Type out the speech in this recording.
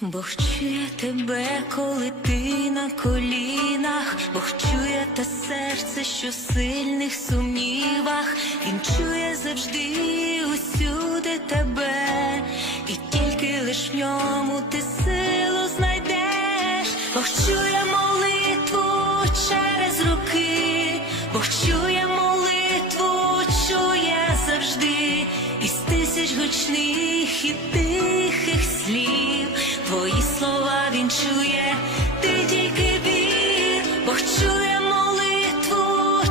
Бог чує тебе, коли ти на колінах, Бог чує те серце, що в сильних сумнівах, Він чує завжди усюди тебе, і тільки лиш в ньому ти силу знайдеш, Бог чує молитву через роки, Бог чує молитву, чує завжди, із тисяч гучних і